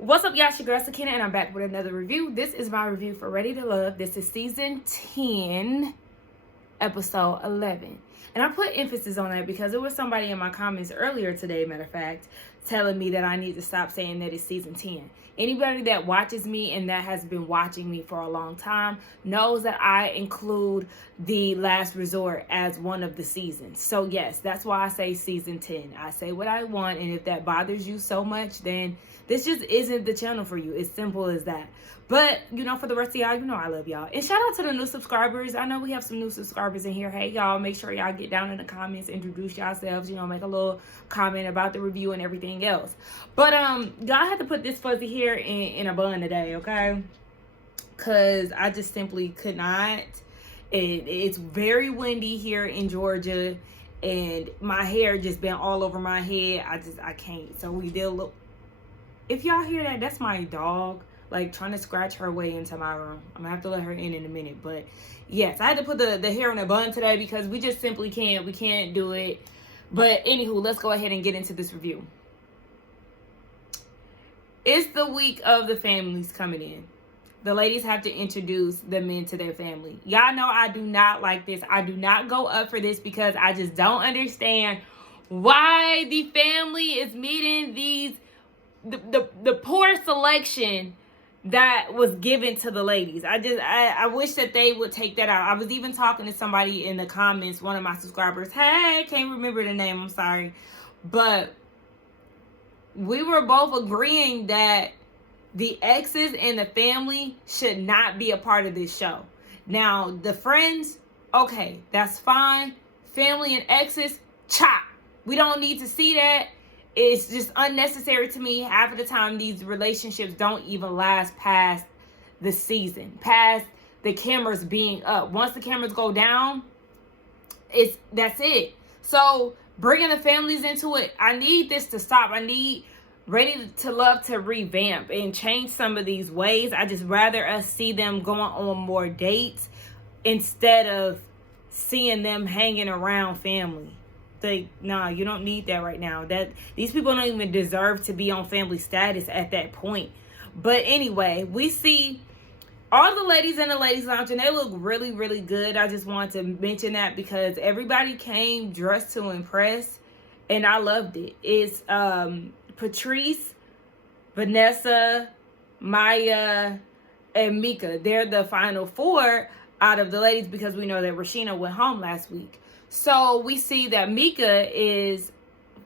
What's up, y'all? It's your girl Sakina, and I'm back with another review. This is my review for Ready to Love. This is season 10, episode 11. And I put emphasis on that because there was somebody in my comments earlier today, matter of fact, telling me that I need to stop saying that it's season 10. Anybody that watches me and that has been watching me for a long time knows that I include The Last Resort as one of the seasons. So yes, that's why I say season 10. I say what I want, and if that bothers you so much, then this just isn't the channel for you. It's simple as that. But, for the rest of y'all, I love y'all. And shout out to the new subscribers. I know we have some new subscribers in here. Hey, y'all, make sure y'all get down in the comments, introduce yourselves, make a little comment about the review and everything else. But, y'all had to put this fuzzy hair in a bun today, okay? Because I just simply could not. It's very windy here in Georgia, and my hair just been all over my head. I can't. So we did a little. If y'all hear that, that's my dog, trying to scratch her way into my room. I'm gonna have to let her in a minute. But yes, I had to put the hair in a bun today because we just simply can't. We can't do it. But anywho, let's go ahead and get into this review. It's the week of the families coming in. The ladies have to introduce the men to their family. Y'all know I do not like this. I do not go up for this because I just don't understand why the family is meeting the poor selection that was given to the ladies. I wish that they would take that out. I was even talking to somebody in the comments, one of my subscribers. Hey, can't remember the name, I'm sorry. But we were both agreeing that the exes and the family should not be a part of this show. Now, the friends, okay, that's fine. Family and exes, chop. We don't need to see that. It's just unnecessary to me. Half of the time, these relationships don't even last past the season, past the cameras being up. Once the cameras go down, that's it. So bringing the families into it, I need this to stop. I need Ready to Love to revamp and change some of these ways. I just rather us see them going on more dates instead of seeing them hanging around family. Nah, you don't need that right now. These people don't even deserve to be on family status at that point. But anyway, we see all the ladies in the ladies lounge, and they look really, really good. I just wanted to mention that because everybody came dressed to impress, and I loved it. It's Patrice, Vanessa, Maya, and Mika. They're the final four out of the ladies because we know that Rashina went home last week. So we see that Mika is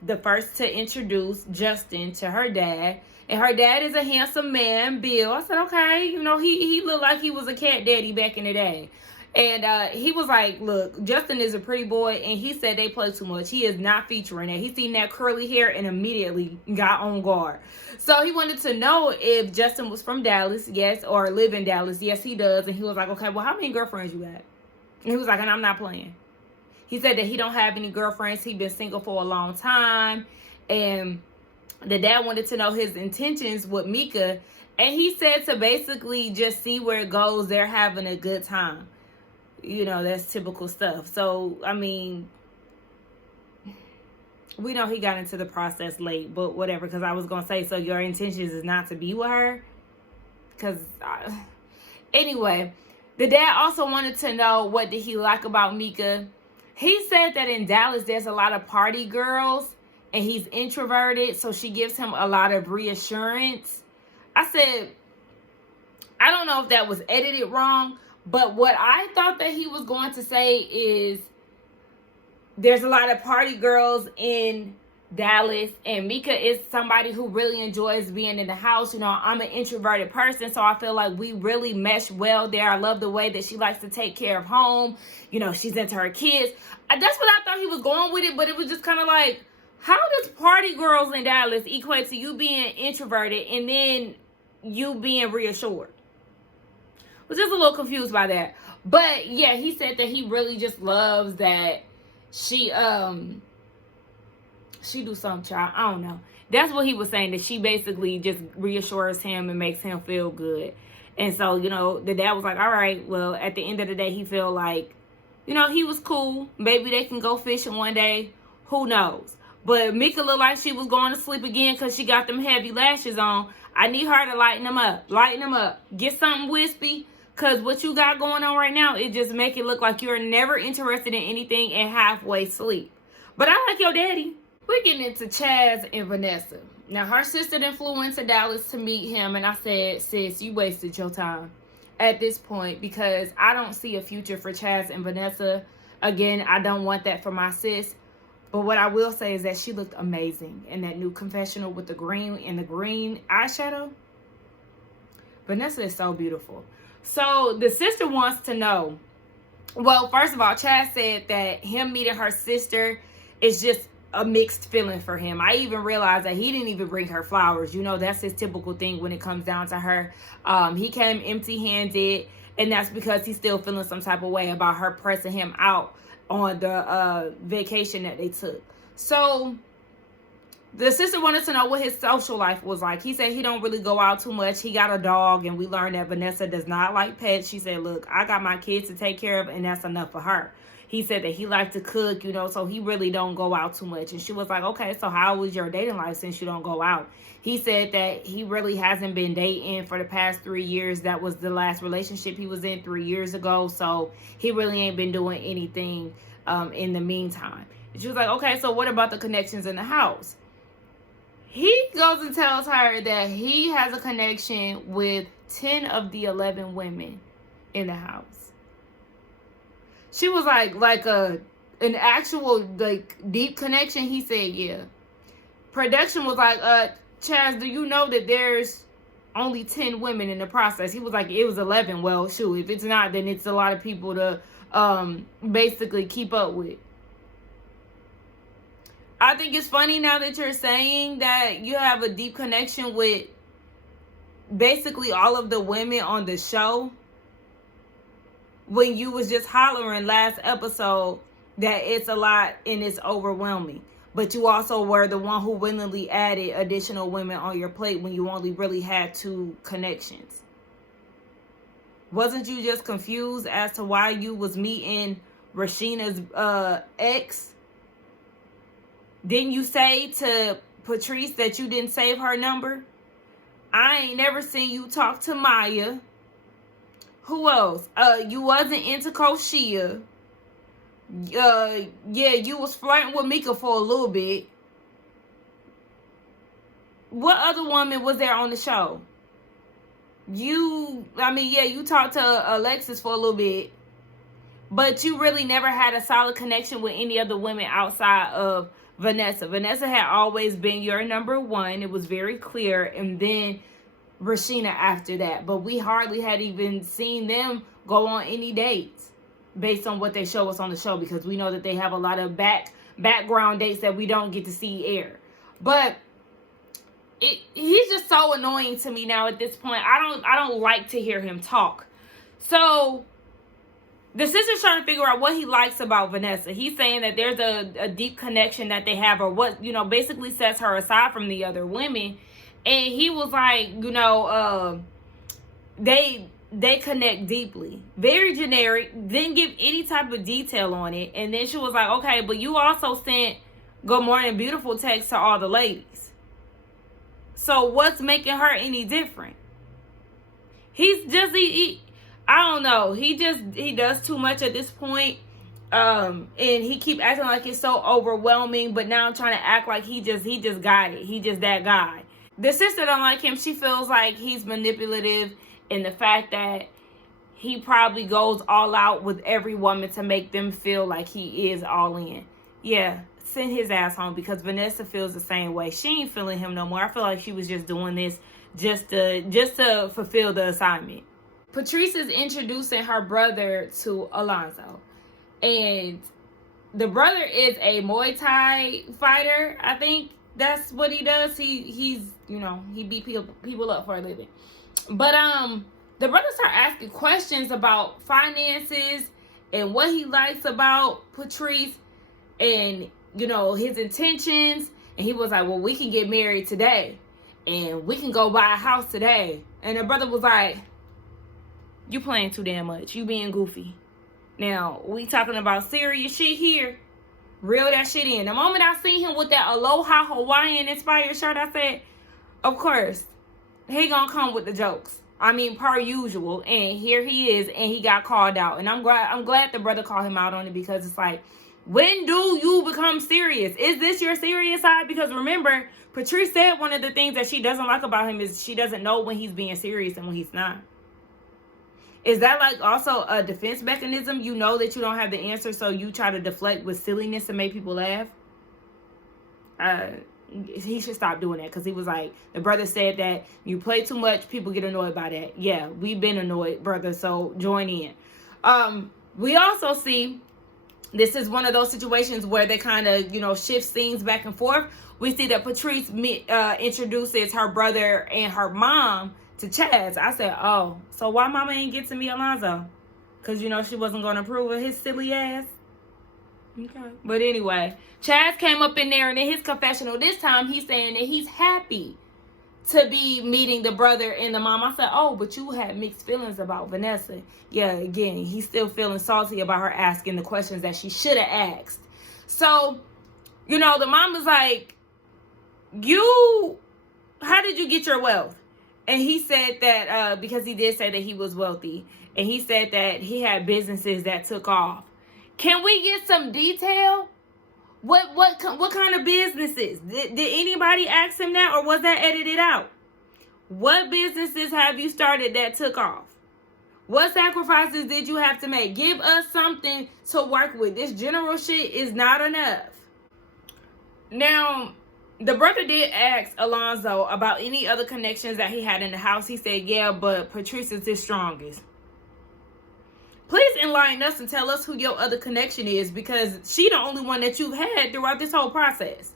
the first to introduce Justin to her dad. And her dad is a handsome man, Bill. I said, okay, he looked like he was a cat daddy back in the day. And he was like, look, Justin is a pretty boy. And he said they play too much. He is not featuring that. He seen that curly hair and immediately got on guard. So he wanted to know if Justin was from Dallas, yes, or live in Dallas. Yes, he does. And he was like, okay, well, how many girlfriends you got? And he was like, and I'm not playing. He said that he don't have any girlfriends. He's been single for a long time. And the dad wanted to know his intentions with Mika. And he said to basically just see where it goes. They're having a good time. That's typical stuff. So, we know he got into the process late. But whatever, because I was going to say, so your intentions is not to be with her? Anyway, the dad also wanted to know what did he like about Mika. He said that in Dallas, there's a lot of party girls and he's introverted. So she gives him a lot of reassurance. I said, I don't know if that was edited wrong, but what I thought that he was going to say is there's a lot of party girls in Dallas, and Mika is somebody who really enjoys being in the house. I'm an introverted person, so I feel like we really mesh well there. I love the way that she likes to take care of home. She's into her kids. That's what I thought he was going with it, but it was just kind of like, how does party girls in Dallas equate to you being introverted and then you being reassured? I was just a little confused by that. But yeah, he said that he really just loves that she do some child. I don't know. That's what he was saying, that she basically just reassures him and makes him feel good. And so, the dad was like, all right, well, at the end of the day, he felt like, he was cool. Maybe they can go fishing one day. Who knows? But Mika looked like she was going to sleep again because she got them heavy lashes on. I need her to lighten them up. Lighten them up. Get something wispy. Because what you got going on right now, it just make it look like you're never interested in anything and halfway sleep. But I like your daddy. We're getting into Chaz and Vanessa. Now, her sister then flew into Dallas to meet him. And I said, sis, you wasted your time at this point. Because I don't see a future for Chaz and Vanessa. Again, I don't want that for my sis. But what I will say is that she looked amazing in that new confessional with the green and the green eyeshadow. Vanessa is so beautiful. So the sister wants to know. Well, first of all, Chad said that him meeting her sister is just a mixed feeling for him. I even realized that he didn't even bring her flowers. You know, that's his typical thing when it comes down to her. He came empty-handed, and that's because he's still feeling some type of way about her pressing him out on the vacation that they took. So the sister wanted to know what his social life was like. He said he don't really go out too much. He got a dog, and we learned that Vanessa does not like pets. She said, look, I got my kids to take care of, and that's enough for her. He said that he likes to cook, you know, so he really don't go out too much. And she was like, okay, so how was your dating life since you don't go out? He said that he really hasn't been dating for the past 3 years. That was the last relationship he was in 3 years ago. So he really ain't been doing anything in the meantime. And she was like, okay, so what about the connections in the house? He goes and tells her that he has a connection with 10 of the 11 women in the house. She was like an actual like deep connection. He said, yeah. Production was like, Chaz, do you know that there's only 10 women in the process? He was like, it was 11. Well, shoot, if it's not, then it's a lot of people to basically keep up with. I think it's funny now that you're saying that you have a deep connection with basically all of the women on the show, when you was just hollering last episode that it's a lot and it's overwhelming. But you also were the one who willingly added additional women on your plate when you only really had 2 connections. Wasn't you just confused as to why you was meeting Rasheena's ex? Didn't you say to Patrice that you didn't save her number? I ain't never seen you talk to Maya. Who else? You wasn't into Koshia. Yeah, you was flirting with Mika for a little bit. What other woman was there on the show? You talked to Alexis for a little bit. But you really never had a solid connection with any other women outside of Vanessa. Vanessa had always been your number one. It was very clear. And then Rasheena after that. But we hardly had even seen them go on any dates based on what they show us on the show, because we know that they have a lot of background dates that we don't get to see air. But he's just so annoying to me now at this point. I don't like to hear him talk. So the sister's trying to figure out what he likes about Vanessa. He's saying that there's a deep connection that they have, or what, basically sets her aside from the other women. And he was like, they connect deeply. Very generic. Didn't give any type of detail on it. And then she was like, okay, but you also sent good morning beautiful text to all the ladies. So what's making her any different? He's just, I don't know. He does too much at this point. And he keep acting like it's so overwhelming, but now I'm trying to act like he just got it. He just that guy. The sister don't like him. She feels like he's manipulative, and the fact that he probably goes all out with every woman to make them feel like he is all in. Yeah, send his ass home, because Vanessa feels the same way. She ain't feeling him no more. I feel like she was just doing this just to fulfill the assignment. Patrice is introducing her brother to Alonzo. And the brother is a Muay Thai fighter. I think that's what he does. He beat people up for a living. But the brother started asking questions about finances and what he likes about Patrice and, his intentions. And he was like, well, we can get married today and we can go buy a house today. And the brother was like, you playing too damn much. You being goofy. Now, we talking about serious shit here. Reel that shit in. The moment I seen him with that Aloha Hawaiian inspired shirt, I said, of course. he gonna come with the jokes. I mean, per usual. And here he is, and he got called out. And I'm glad the brother called him out on it, because it's like, when do you become serious? Is this your serious side? Because remember, Patrice said one of the things that she doesn't like about him is she doesn't know when he's being serious and when he's not. Is that like also a defense mechanism? You know that you don't have the answer, so you try to deflect with silliness and make people laugh? He should stop doing that, because he was like, the brother said that you play too much, people get annoyed by that. Yeah, we've been annoyed, brother, so join in. We also see, this is one of those situations where they kind of, shift scenes back and forth. We see that Patrice introduces her brother and her mom to Chaz. I said, oh, so why mama ain't get to meet Alonzo? Because, she wasn't going to approve of his silly ass. Okay. But anyway, Chaz came up in there, and in his confessional this time, he's saying that he's happy to be meeting the brother and the mom. I said, oh, but you had mixed feelings about Vanessa. Yeah, again, he's still feeling salty about her asking the questions that she should have asked. So, the mom was like, how did you get your wealth? And he said that, because he did say that he was wealthy, and he said that he had businesses that took off. Can we get some detail? What kind of businesses? Did anybody ask him that, or was that edited out? What businesses have you started that took off? What sacrifices did you have to make? Give us something to work with. This general shit is not enough. Now, the brother did ask Alonzo about any other connections that he had in the house. He said, yeah, but Patrice is his strongest. Please enlighten us and tell us who your other connection is, because she the only one that you've had throughout this whole process.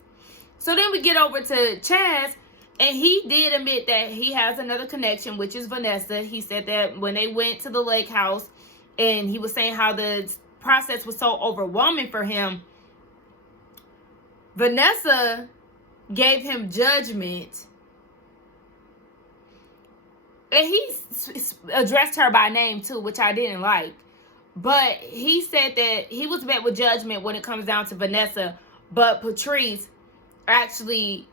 So then we get over to Chaz, and he did admit that he has another connection, which is Vanessa. He said that when they went to the lake house, and he was saying how the process was so overwhelming for him, Vanessa gave him judgment, and he addressed her by name too, which I didn't like. But he said that he was met with judgment when it comes down to Vanessa, but Patrice actually,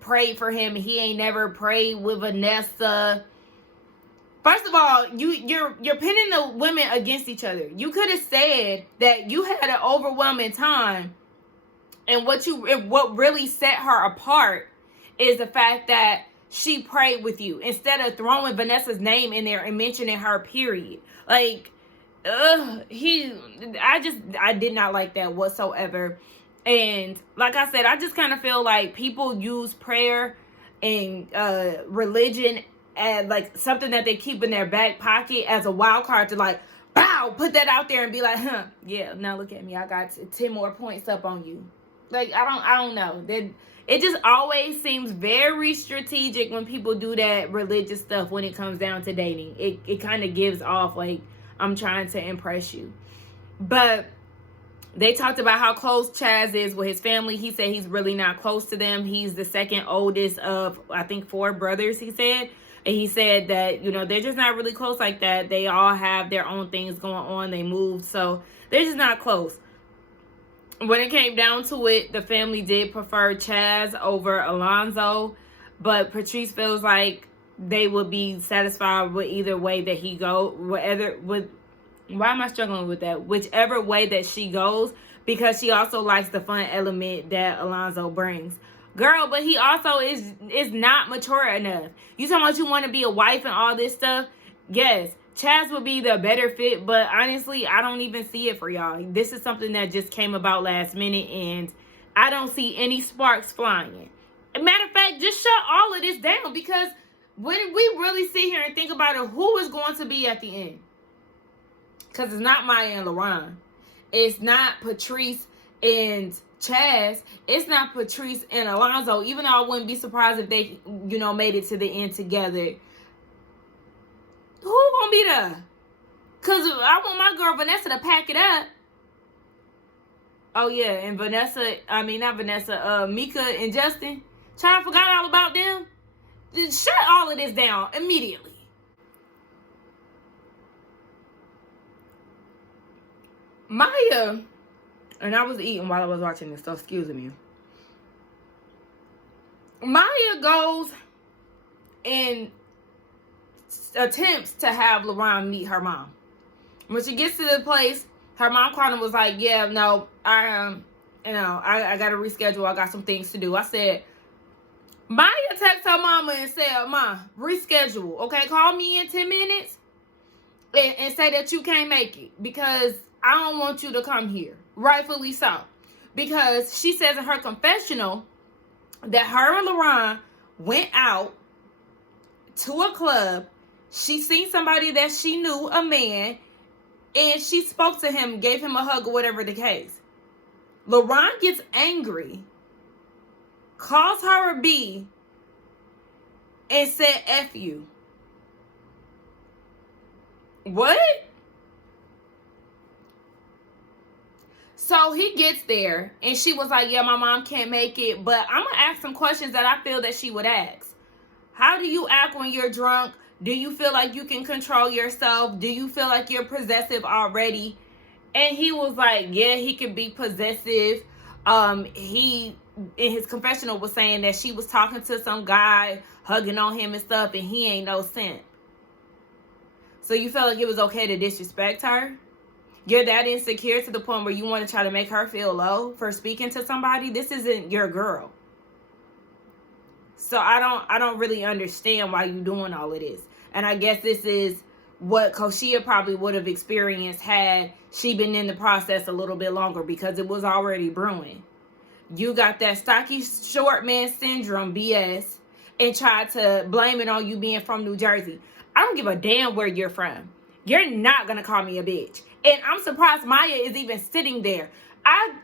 prayed for him. He ain't never prayed with Vanessa. First of all, you're pinning the women against each other. You could have said that you had an overwhelming time, and what really set her apart is the fact that she prayed with you instead of throwing Vanessa's name in there and mentioning her, period. Like, I did not like that whatsoever. And like I said, I just kind of feel like people use prayer and religion as like something that they keep in their back pocket as a wild card to like, bow, put that out there and be like, yeah, now look at me, I got 10 more points up on you. Like, I don't know. It just always seems very strategic when people do that religious stuff when it comes down to dating. It kind of gives off like, I'm trying to impress you. But they talked about how close Chaz is with his family. He said he's really not close to them. He's the second oldest of, I think, 4 brothers, he said. And he said that, they're just not really close like that. They all have their own things going on. They moved, so they're just not close. When it came down to it, the family did prefer Chaz over Alonzo, but Patrice feels like they would be satisfied with either way that he go. Why am I struggling with that? Whichever way that she goes, because she also likes the fun element that Alonzo brings. Girl, but he also is not mature enough. You talking about you want to be a wife and all this stuff? Yes. Chaz would be the better fit, but honestly, I don't even see it for y'all. This is something that just came about last minute, and I don't see any sparks flying. Matter of fact, just shut all of this down, because when we really sit here and think about it, who is going to be at the end? Because it's not Maya and LaRon. It's not Patrice and Chaz. It's not Patrice and Alonzo, even though I wouldn't be surprised if they, made it to the end together. Who gonna be there? Because I want my girl Vanessa to pack it up. Oh, yeah, and Mika and Justin. Child, I forgot all about them. Just shut all of this down immediately. Maya, and I was eating while I was watching this, so excuse me. Maya goes and attempts to have LaRon meet her mom. When she gets to the place, her mom called and was like, yeah, no, I got to reschedule. I got some things to do. I said, Maya texted her mama and said, Ma, reschedule. Okay, call me in 10 minutes and say that you can't make it because I don't want you to come here. Rightfully so. Because she says in her confessional that her and LaRon went out to a club. She seen somebody that she knew, a man, and she spoke to him, gave him a hug or whatever the case. LaRon gets angry, calls her a B, and said, F you. What? So he gets there, and she was like, yeah, my mom can't make it, but I'm going to ask some questions that I feel that she would ask. How do you act when you're drunk? Do you feel like you can control yourself? Do you feel like you're possessive already? And he was like, yeah, he could be possessive. He, in his confessional, was saying that she was talking to some guy, hugging on him and stuff, and he ain't no simp. So you felt like it was okay to disrespect her? You're that insecure to the point where you want to try to make her feel low for speaking to somebody? This isn't your girl. So I don't really understand why you doing all of this. And I guess this is what Koshia probably would have experienced had she been in the process a little bit longer, because it was already brewing. You got that stocky short man syndrome BS and tried to blame it on you being from New Jersey. I don't give a damn where you're from. You're not going to call me a bitch. And I'm surprised Maya is even sitting there.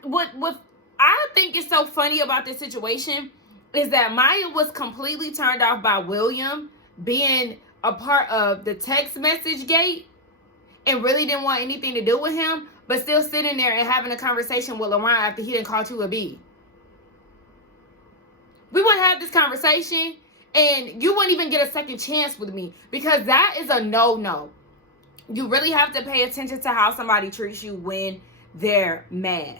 What I think is so funny about this situation is that Maya was completely turned off by William being a part of the text message gate and really didn't want anything to do with him, but still sitting there and having a conversation with LaRon after he didn't call you a B. We wouldn't have this conversation, and you wouldn't even get a second chance with me, because that is a no-no. You really have to pay attention to how somebody treats you when they're mad.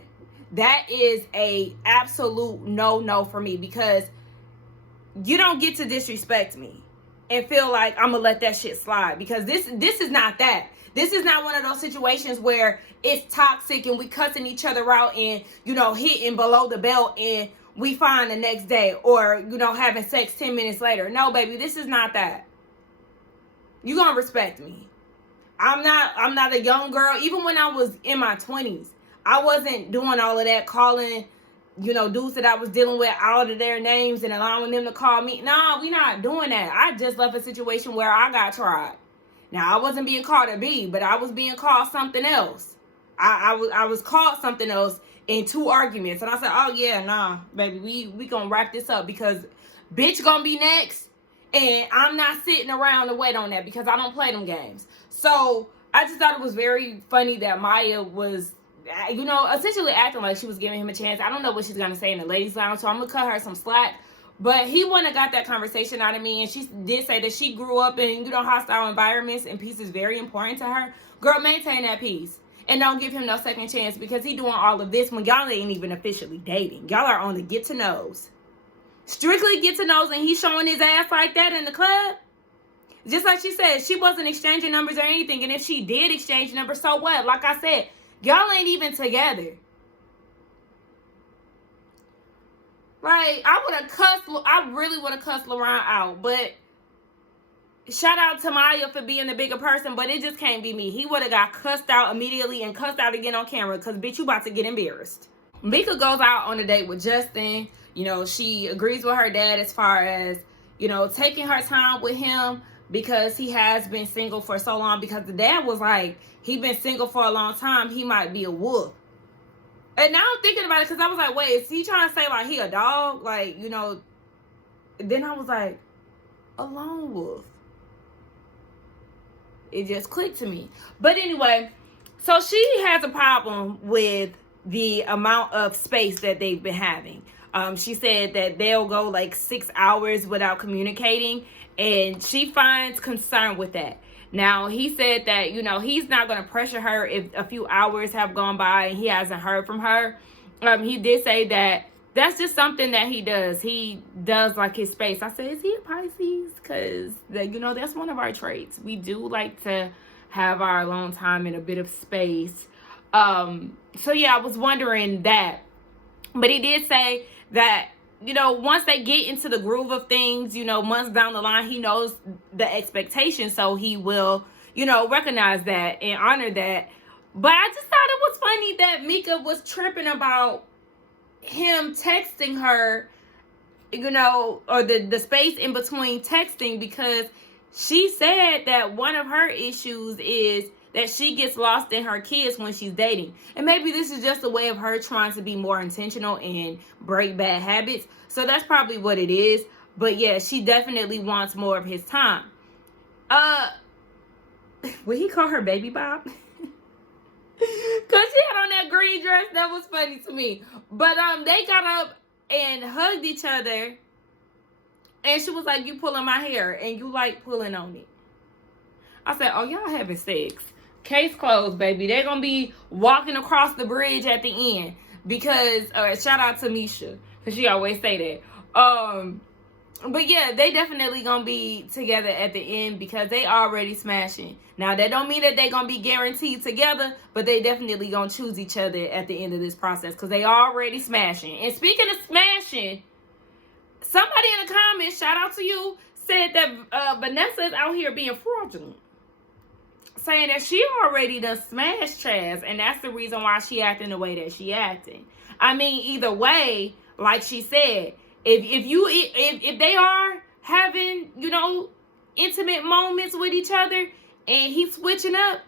That is a absolute no-no for me, because you don't get to disrespect me and feel like I'm going to let that shit slide, because this is not that. This is not one of those situations where it's toxic and we cussing each other out and, hitting below the belt and we find the next day, or, having sex 10 minutes later. No, baby, this is not that. You going to respect me. I'm not a young girl. Even when I was in my 20s, I wasn't doing all of that, calling, dudes that I was dealing with out of their names and allowing them to call me. No, we not doing that. I just left a situation where I got tried. Now, I wasn't being called a B, but I was being called something else. I was called something else in 2 arguments. And I said, oh, yeah, nah, baby, we going to wrap this up, because bitch going to be next. And I'm not sitting around to wait on that, because I don't play them games. So I just thought it was very funny that Maya was, essentially acting like she was giving him a chance. I don't know what she's going to say in the ladies' lounge, so I'm going to cut her some slack. But he wouldn't have got that conversation out of me. And she did say that she grew up in, hostile environments, and peace is very important to her. Girl, maintain that peace. And don't give him no second chance, because he doing all of this when y'all ain't even officially dating. Y'all are on the get-to-knows. Strictly get-to-knows, and he's showing his ass like that in the club. Just like she said, she wasn't exchanging numbers or anything. And if she did exchange numbers, so what? Like I said, y'all ain't even together. Right? I really would have cussed LaRon out. But shout out to Maya for being the bigger person. But it just can't be me. He would have got cussed out immediately and cussed out again on camera. Because, bitch, you about to get embarrassed. Mika goes out on a date with Justin. She agrees with her dad as far as, taking her time with him, because he has been single for so long. Because the dad was like, he been single for a long time, he might be a wolf. And now I'm thinking about it, because I was like, wait, is he trying to say like he a dog? Like, then I was like, a lone wolf. It just clicked to me. But anyway, so she has a problem with the amount of space that they've been having. She said that they'll go like 6 hours without communicating, and she finds concern with that. Now, he said that, he's not going to pressure her if a few hours have gone by and he hasn't heard from her. He did say that that's just something that he does. He does like his space. I said, is he a Pisces? Because, that's one of our traits. We do like to have our alone time in a bit of space. So, yeah, I was wondering that. But he did say that, once they get into the groove of things, months down the line, he knows the expectation. So he will, recognize that and honor that. But I just thought it was funny that Mika was tripping about him texting her, or the space in between texting, because she said that one of her issues is that she gets lost in her kids when she's dating. And maybe this is just a way of her trying to be more intentional and break bad habits. So that's probably what it is. But yeah, she definitely wants more of his time. Would he call her Baby Bob? Because she had on that green dress. That was funny to me. But they got up and hugged each other. And she was like, you pulling my hair. And you like pulling on it. I said, oh, y'all having sex. Case closed, baby. They're going to be walking across the bridge at the end. Because, shout out to Misha. Because she always say that. But yeah, they definitely gonna be together at the end because they already smashing. Now, that don't mean that they gonna be guaranteed together, but they definitely gonna choose each other at the end of this process because they already smashing. And speaking of smashing, somebody in the comments, shout out to you, said that Vanessa is out here being fraudulent. Saying that she already done smashed Chaz, and that's the reason why she acting the way that she acting. I mean, either way, like she said, if they are having, intimate moments with each other and he's switching up,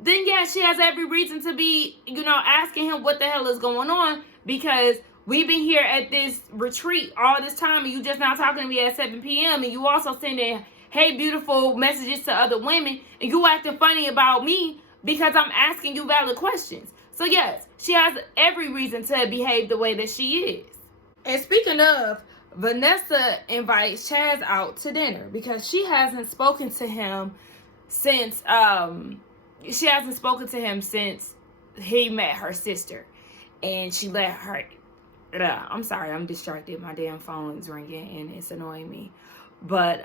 then yeah, she has every reason to be, asking him what the hell is going on, because we've been here at this retreat all this time and you just now talking to me at 7 p.m. and you also sending, hey, beautiful messages to other women and you acting funny about me because I'm asking you valid questions. So yes, she has every reason to behave the way that she is. And speaking of, Vanessa invites Chaz out to dinner because she hasn't spoken to him since he met her sister, and she let her. I'm sorry, I'm distracted. My damn phone is ringing and it's annoying me. But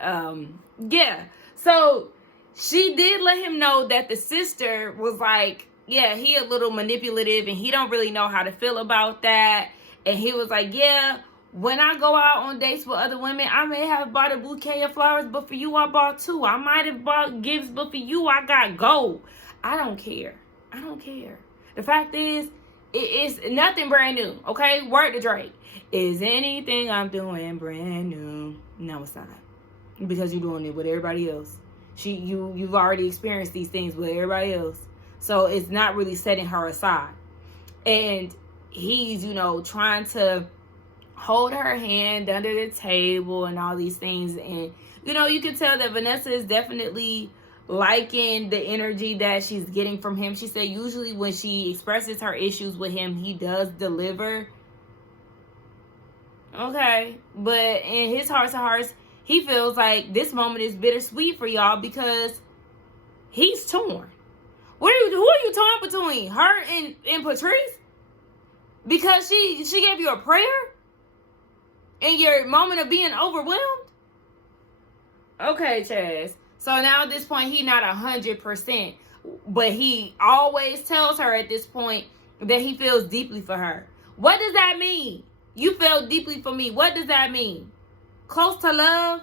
yeah, so she did let him know that the sister was like, yeah, he a little manipulative and he don't really know how to feel about that. And he was like, yeah, when I go out on dates with other women, I may have bought a bouquet of flowers, but for you, I bought 2. I might have bought gifts, but for you, I got gold. I don't care. The fact is, it's nothing brand new, okay? Word to Drake. Is anything I'm doing brand new? No, it's not. Because you're doing it with everybody else. You've already experienced these things with everybody else. So it's not really setting her aside. And he's, trying to hold her hand under the table and all these things. And, you can tell that Vanessa is definitely liking the energy that she's getting from him. She said usually when she expresses her issues with him, he does deliver. Okay. But in his hearts of hearts, he feels like this moment is bittersweet for y'all because he's torn. Who are you torn between? Her and Patrice? Because she gave you a prayer in your moment of being overwhelmed? Okay, Chaz. So now at this point, he not 100%. But he always tells her at this point that he feels deeply for her. What does that mean? You feel deeply for me. What does that mean? Close to love?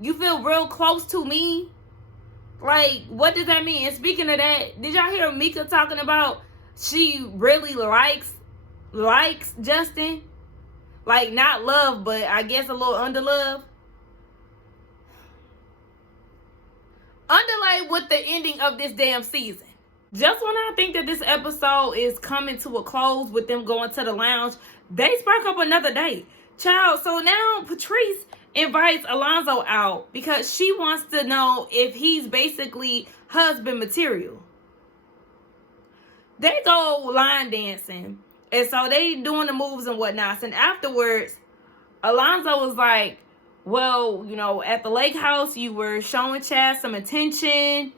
You feel real close to me? Like, what does that mean? And speaking of that, did y'all hear Mika talking about she really likes Justin? Like, not love, but I guess a little under love. Underlay with the ending of this damn season. Just when I think that this episode is coming to a close with them going to the lounge, they spark up another date. Child, so now Patrice invites Alonzo out because she wants to know if he's basically husband material. They go line dancing. And so they doing the moves and whatnot. And afterwards, Alonzo was like, well, at the lake house, you were showing Chaz some attention.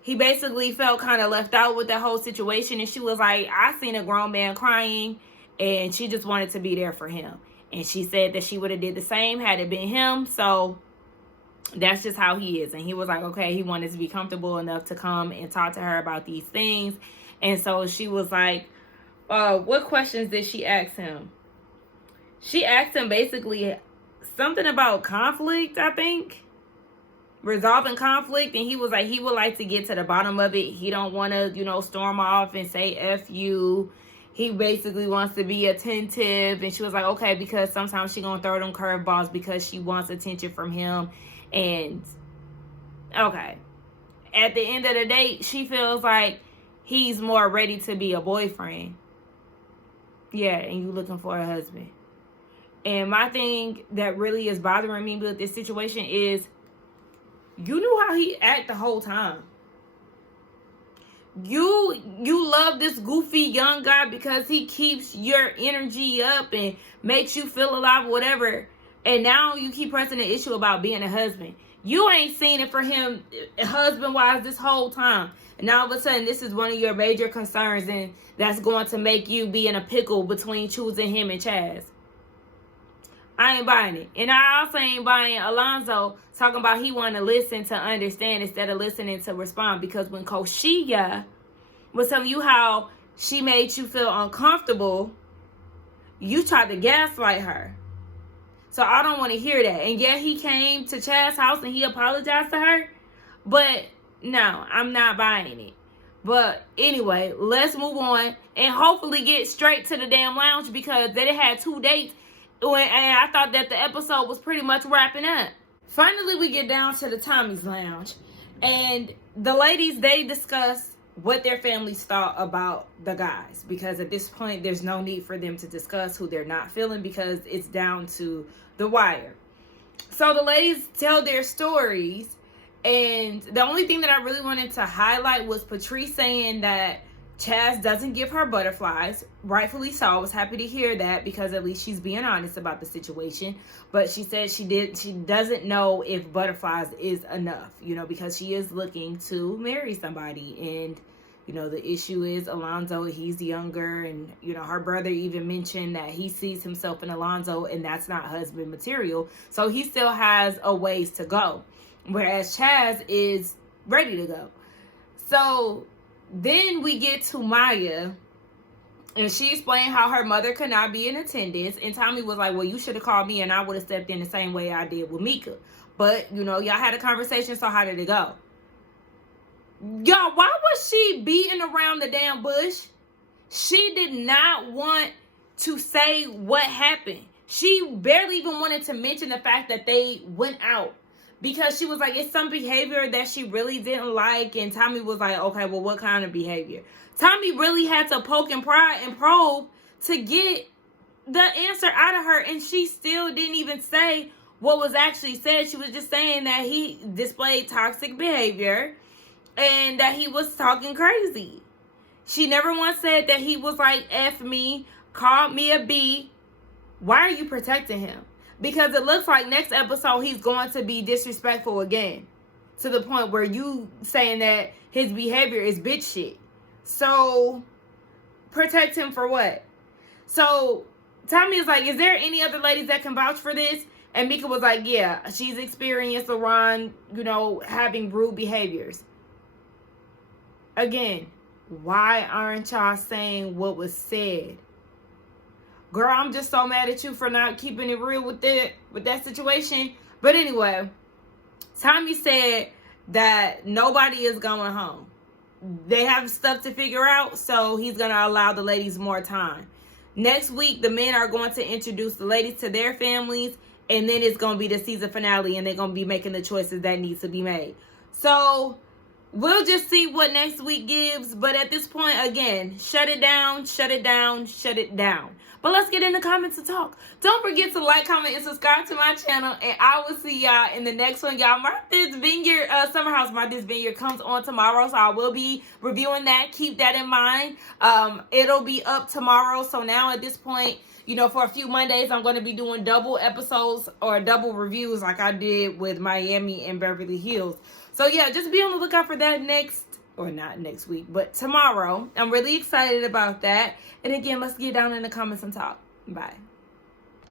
He basically felt kind of left out with that whole situation. And she was like, I seen a grown man crying. and she just wanted to be there for him. And she said that she would have did the same had it been him. So that's just how he is. And he was like, okay, he wanted to be comfortable enough to come and talk to her about these things. And so she was like, what questions did she ask him? She asked him basically something about conflict, I think. Resolving conflict. And he was like, he would like to get to the bottom of it. He don't want to, storm off and say F you. He basically wants to be attentive. And she was like, okay, because sometimes she gonna throw them curveballs because she wants attention from him. And okay, at the end of the day, she feels like he's more ready to be a boyfriend. Yeah, and you looking for a husband. And my thing that really is bothering me with this situation is, you knew how he act the whole time. You love this goofy young guy because he keeps your energy up and makes you feel alive, whatever. And now you keep pressing the issue about being a husband. You ain't seen it for him husband-wise this whole time. And now all of a sudden, this is one of your major concerns, and that's going to make you be in a pickle between choosing him and Chaz. I ain't buying it. And I also ain't buying Alonzo talking about he want to listen to understand instead of listening to respond. Because when Koshia was telling you how she made you feel uncomfortable, you tried to gaslight her. So I don't want to hear that. And yeah, he came to Chaz's house and he apologized to her. But no, I'm not buying it. But anyway, let's move on and hopefully get straight to the damn lounge, because they had 2 dates. And I thought that the episode was pretty much wrapping up. Finally, we get down to the Tommy's lounge. And the ladies, they discuss what their families thought about the guys. Because at this point, there's no need for them to discuss who they're not feeling, because it's down to the wire. So the ladies tell their stories. And the only thing that I really wanted to highlight was Patrice saying that Chaz doesn't give her butterflies. Rightfully so. I was happy to hear that, because at least she's being honest about the situation. But she said she doesn't know if butterflies is enough, because she is looking to marry somebody. And, the issue is Alonzo, he's younger. And, her brother even mentioned that he sees himself in Alonzo, and that's not husband material. So he still has a ways to go. Whereas Chaz is ready to go. So then we get to Maya, and she explained how her mother could not be in attendance. And Tommy was like, well, you should have called me and I would have stepped in the same way I did with Mika. But, y'all had a conversation, so how did it go? Y'all, why was she beating around the damn bush? She did not want to say what happened. She barely even wanted to mention the fact that they went out. Because she was like, it's some behavior that she really didn't like. And Tommy was like, okay, well, what kind of behavior? Tommy really had to poke and pry and probe to get the answer out of her. And she still didn't even say what was actually said. She was just saying that he displayed toxic behavior and that he was talking crazy. She never once said that he was like, F me, called me a B. Why are you protecting him? Because it looks like next episode he's going to be disrespectful again. To the point where you saying that his behavior is bitch shit. So, protect him for what? So, Tommy is like, is there any other ladies that can vouch for this? And Mika was like, yeah, she's experienced around, having rude behaviors. Again, why aren't y'all saying what was said? Girl, I'm just so mad at you for not keeping it real with that situation. But anyway, Tommy said that nobody is going home. They have stuff to figure out, so he's going to allow the ladies more time. Next week, the men are going to introduce the ladies to their families, and then it's going to be the season finale, and they're going to be making the choices that need to be made. So we'll just see what next week gives. But at this point, again, shut it down, shut it down, shut it down. But let's get in the comments to talk. Don't forget to like, comment, and subscribe to my channel. And I will see y'all in the next one. Y'all, Martha's Vineyard, Summer House Martha's Vineyard comes on tomorrow. So I will be reviewing that. Keep that in mind. It'll be up tomorrow. So now at this point, for a few Mondays, I'm going to be doing double episodes or double reviews like I did with Miami and Beverly Hills. So yeah, just be on the lookout for that next or not next week, but tomorrow. I'm really excited about that. And again, let's get down in the comments and talk. Bye.